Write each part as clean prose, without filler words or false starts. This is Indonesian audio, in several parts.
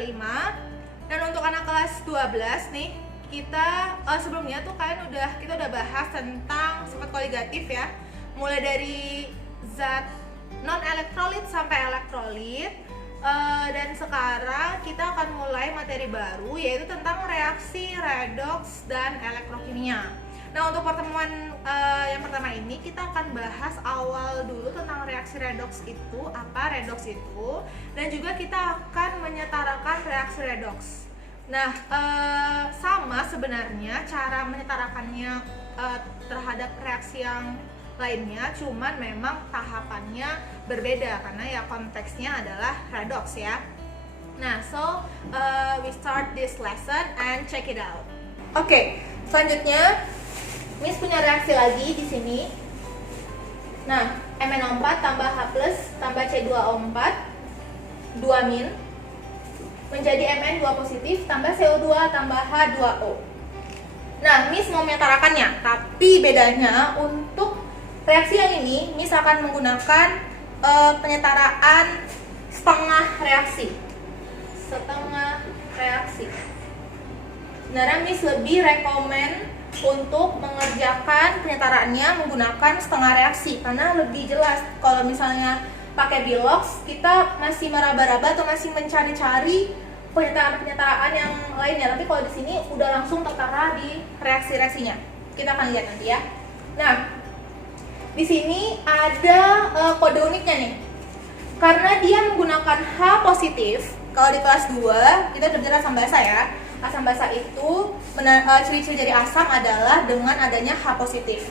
5. Dan untuk anak kelas 12 nih, kita sebelumnya tuh kita udah bahas tentang sifat koligatif ya. Mulai dari zat non elektrolit sampai elektrolit. Dan sekarang kita akan mulai materi baru, yaitu tentang reaksi redoks dan elektrokimia. Nah, untuk pertemuan yang pertama ini kita akan bahas awal dulu tentang reaksi redoks itu, apa redoks itu, dan juga kita akan menyetarakan reaksi redoks. Nah, sama sebenarnya cara menyetarakannya terhadap reaksi yang lainnya, cuman memang tahapannya berbeda karena ya konteksnya adalah redoks ya. Nah, so we start this lesson and check it out. Oke, selanjutnya Miss punya reaksi lagi di sini. Nah, MnO4 tambah H+ tambah C2O4 2- menjadi Mn2 positif tambah CO2 tambah H2O. Nah, Miss mau menyetarakannya, tapi bedanya untuk reaksi yang ini Miss akan menggunakan penyetaraan setengah reaksi. Sebenarnya Miss lebih rekomen untuk mengerjakan penyetaraannya menggunakan setengah reaksi karena lebih jelas. Kalau misalnya pakai bilox, kita masih meraba-raba atau masih mencari-cari penyetaraan yang lainnya. Tapi kalau di sini udah langsung tertera di reaksi-reaksinya. Kita akan lihat nanti ya. Nah, di sini ada kode uniknya nih. Karena dia menggunakan H positif. Kalau di kelas 2 kita belajar asam basa ya. Asam basa itu ciri-ciri dari asam adalah dengan adanya H positif.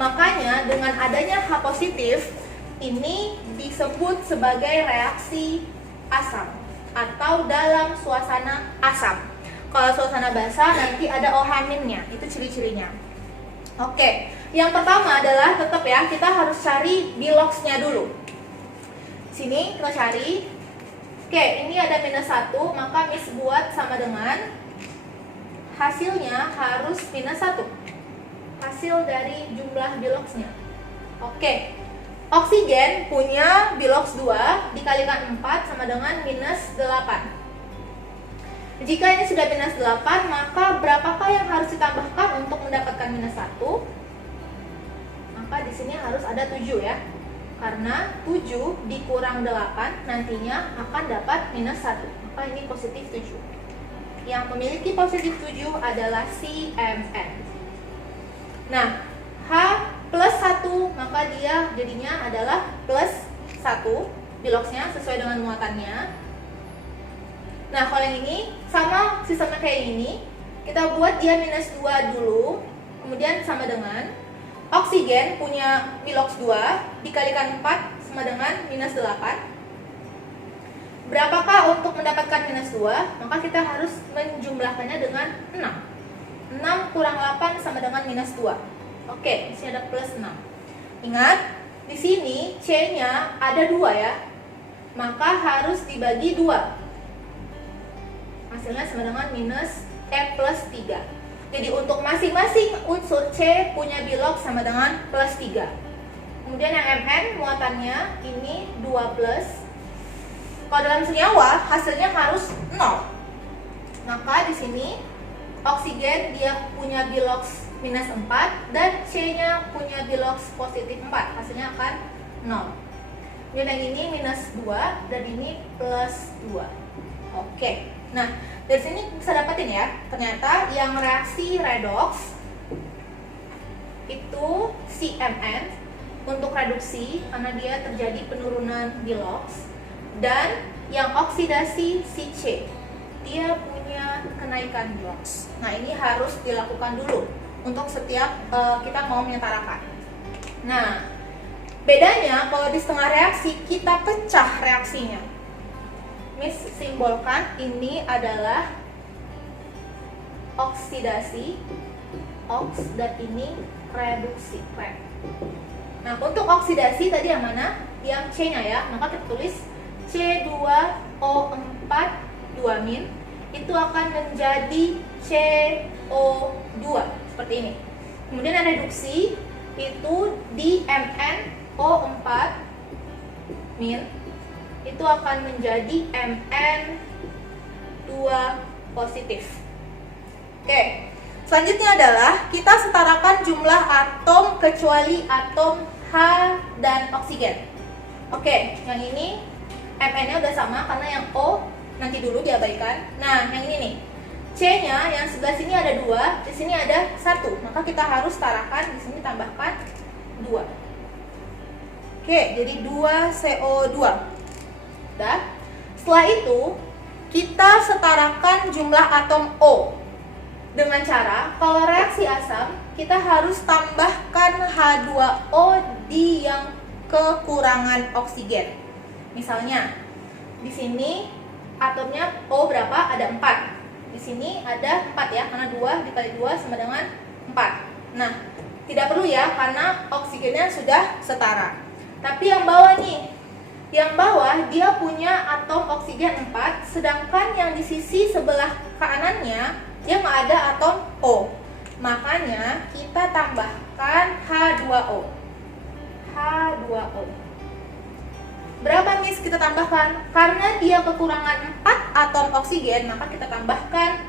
Makanya dengan adanya H positif ini disebut sebagai reaksi asam atau dalam suasana asam. Kalau suasana basa nanti ada OH-nya, itu ciri-cirinya. Oke, yang pertama adalah tetap ya, kita harus cari biloxnya dulu. Sini kita cari. Oke, ini ada -1, maka Miss buat sama dengan hasilnya harus -1, hasil dari jumlah biloxnya. Oke, oksigen punya bilox 2 dikalikan 4 sama dengan -8. Jika ini sudah -8, maka berapakah yang harus ditambahkan untuk mendapatkan -1? Maka di sini harus ada 7 ya. Karena 7 dikurang 8 nantinya akan dapat -1. Maka ini positif 7. Yang memiliki positif 7 adalah CMN. Nah, H plus 1, maka dia jadinya adalah plus 1 biloxnya sesuai dengan muatannya. Nah, kalau yang ini sama sistemnya kayak ini, kita buat dia -2 dulu, kemudian sama dengan oksigen punya bilox 2 dikalikan 4 sama dengan -8. Berapakah untuk mendapatkan -2? Maka kita harus menjumlahkannya dengan 6. 6 kurang 8 sama dengan -2. Oke, di sini ada plus 6. Ingat, di sini C-nya ada 2 ya. Maka harus dibagi 2. Hasilnya sama dengan plus 3. Jadi untuk masing-masing unsur C punya bilox sama dengan plus 3. Kemudian yang Mn muatannya ini 2+. Kalau dalam senyawa hasilnya harus 0. Maka di sini oksigen dia punya bilox -4 dan C-nya punya bilox positif 4. Hasilnya akan 0. Kemudian yang ini -2 dan ini plus 2. Oke. Nah, dari sini bisa dapetin ya. Ternyata yang reaksi redoks itu CMN untuk reduksi karena dia terjadi penurunan bilox. Dan yang oksidasi si C, dia punya kenaikan bilox. Nah, ini harus dilakukan dulu untuk setiap kita mau menyetarakan. Nah, bedanya kalau di setengah reaksi kita pecah reaksinya. Miss simbolkan ini adalah oksidasi, oks, dan ini reduksi, red. Nah, untuk oksidasi tadi yang mana? Yang C-nya ya, maka kita tulis C2O4 2- itu akan menjadi CO2 seperti ini. Kemudian yang reduksi itu di MnO4 itu akan menjadi Mn2 positif. Oke, selanjutnya adalah kita setarakan jumlah atom kecuali atom H dan oksigen. Oke, yang ini Mn-nya udah sama karena yang O nanti dulu diabaikan. Nah, yang ini nih, C-nya yang sebelah sini ada 2, di sini ada 1. Maka kita harus setarakan, di sini tambahkan 2. Oke, jadi 2CO2. Udah. Setelah itu, kita setarakan jumlah atom O. Dengan cara, kalau reaksi asam, kita harus tambahkan H2O di yang kekurangan oksigen. Misalnya, di sini atomnya O berapa? Ada 4. Di sini ada 4 ya, karena 2 dikali 2 sama dengan 4. Nah, tidak perlu ya, karena oksigennya sudah setara. Tapi yang bawah nih, yang bawah dia punya atom oksigen 4, sedangkan yang di sisi sebelah kanannya dia nggak ada atom O. Makanya kita tambahkan H2O. H2O. Berapa Miss kita tambahkan? Karena dia kekurangan 4 atom oksigen, maka kita tambahkan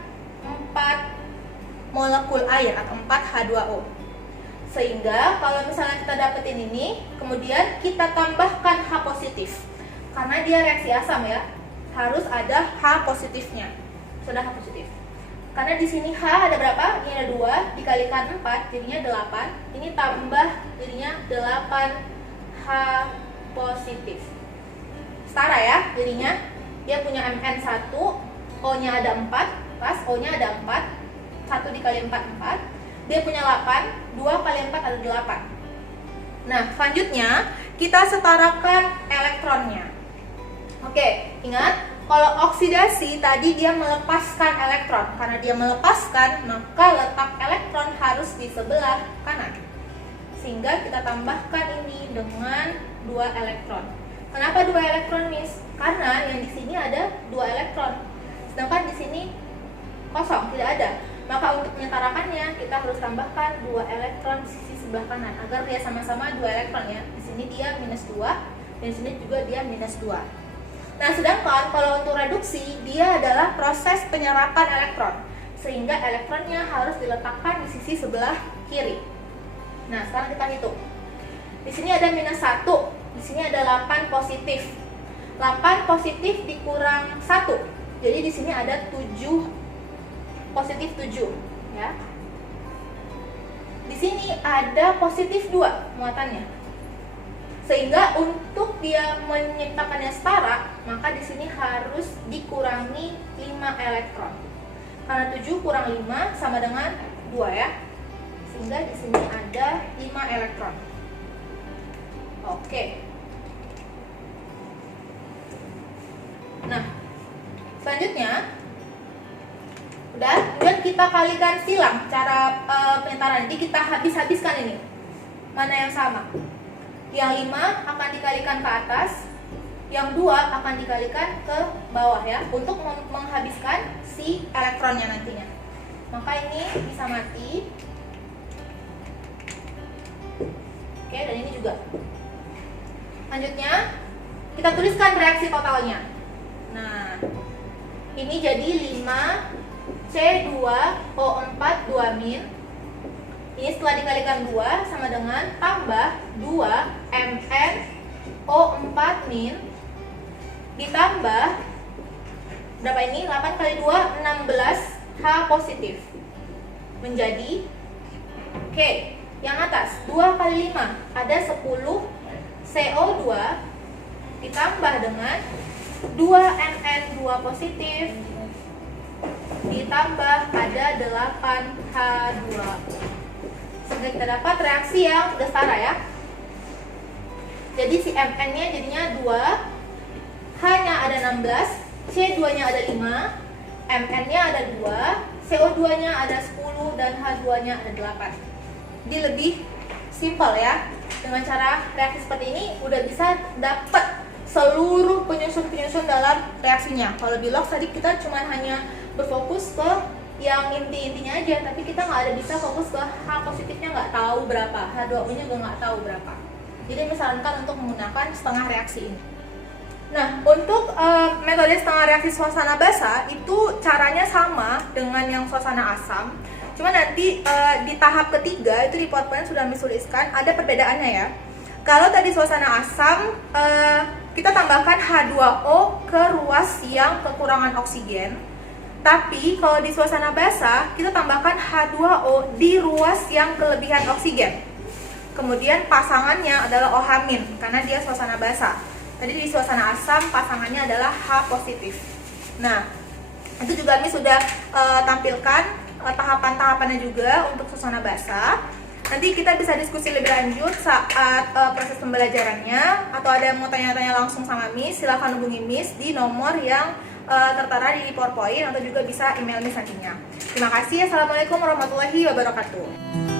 4 molekul air atau 4 H2O. Sehingga kalau misalnya kita dapetin ini, kemudian kita tambahkan H positif. Karena dia reaksi asam ya, harus ada H positifnya. Sudah H positif. Karena di sini H ada berapa? Ini ada 2 dikalikan 4 jadinya 8. Ini tambah jadinya 8 H positif. Setara ya, jadinya dia punya Mn1, O-nya ada 4, pas O-nya ada 4, 1 dikali 4, 4. Dia punya 8, 2 kali 4 ada 8. Nah, selanjutnya kita setarakan elektronnya. Oke, ingat, kalau oksidasi tadi dia melepaskan elektron. Karena dia melepaskan, maka letak elektron harus di sebelah kanan. Sehingga kita tambahkan ini dengan 2 elektron. Kenapa 2 elektron, Miss? Karena yang di sini ada 2 elektron, sedangkan di sini kosong, tidak ada. Maka untuk menyetarakannya kita harus tambahkan 2 elektron di sisi sebelah kanan agar dia sama-sama 2 elektron ya. Di sini dia minus 2, dan di sini juga dia minus 2. Nah, sedangkan kalau untuk reduksi dia adalah proses penyerapan elektron, sehingga elektronnya harus diletakkan di sisi sebelah kiri. Nah, sekarang kita hitung. Di sini ada minus 1. Di sini ada 8 positif. 8 positif dikurang 1. Jadi di sini ada 7 positif 7 ya. Di sini ada positif 2 muatannya. Sehingga untuk dia menyiptakannya setara, maka di sini harus dikurangi 5 elektron. Karena 7 kurang 5 sama dengan 2 ya. Sehingga di sini ada 5 elektron. Oke. Nah, selanjutnya udah, kemudian kita kalikan silang cara penyentaraan. Jadi kita habiskan ini. Mana yang sama? Yang 5 akan dikalikan ke atas, yang 2 akan dikalikan ke bawah ya, untuk menghabiskan si elektronnya nantinya. Maka ini bisa mati. Oke, dan ini juga. Selanjutnya kita tuliskan reaksi totalnya. Nah, ini jadi 5 C2O4 2-. Ini setelah dikalikan 2 sama dengan tambah 2 MnO4- ditambah berapa ini? 8 kali 2 16 H positif. Menjadi oke, yang atas 2 kali 5 ada 10 CO2 ditambah dengan 2 Mn2 positif ditambah ada 8 H2. Sehingga kita dapat reaksi yang udah setara ya. Jadi si Mn-nya jadinya 2, H-nya ada 16, C2-nya ada 5, Mn-nya ada 2, CO2-nya ada 10, dan H2-nya ada 8. Jadi lebih simpel ya. Dengan cara reaksi seperti ini udah bisa dapat seluruh penyusun-penyusun dalam reaksinya. Kalau di log tadi kita cuma hanya berfokus ke yang inti-intinya aja, tapi kita nggak ada bisa fokus ke H positifnya, nggak tahu berapa, H2O nya juga nggak tahu berapa. Jadi misalkan untuk menggunakan setengah reaksi ini. Nah, untuk metode setengah reaksi suasana basah itu caranya sama dengan yang suasana asam. Cuma nanti di tahap ketiga itu di PowerPoint sudah dituliskan ada perbedaannya ya. Kalau tadi suasana asam kita tambahkan H2O ke ruas yang kekurangan oksigen. Tapi kalau di suasana basah kita tambahkan H2O di ruas yang kelebihan oksigen. Kemudian pasangannya adalah OH- karena dia suasana basah. Tadi di suasana asam pasangannya adalah H positif. Nah, itu juga kami sudah tampilkan tahapan-tahapannya juga untuk suasana basah. Nanti kita bisa diskusi lebih lanjut saat proses pembelajarannya, atau ada yang mau tanya-tanya langsung sama Miss, silahkan hubungi Miss di nomor yang tertera di PowerPoint, atau juga bisa email Miss nantinya. Terima kasih. Assalamualaikum warahmatullahi wabarakatuh.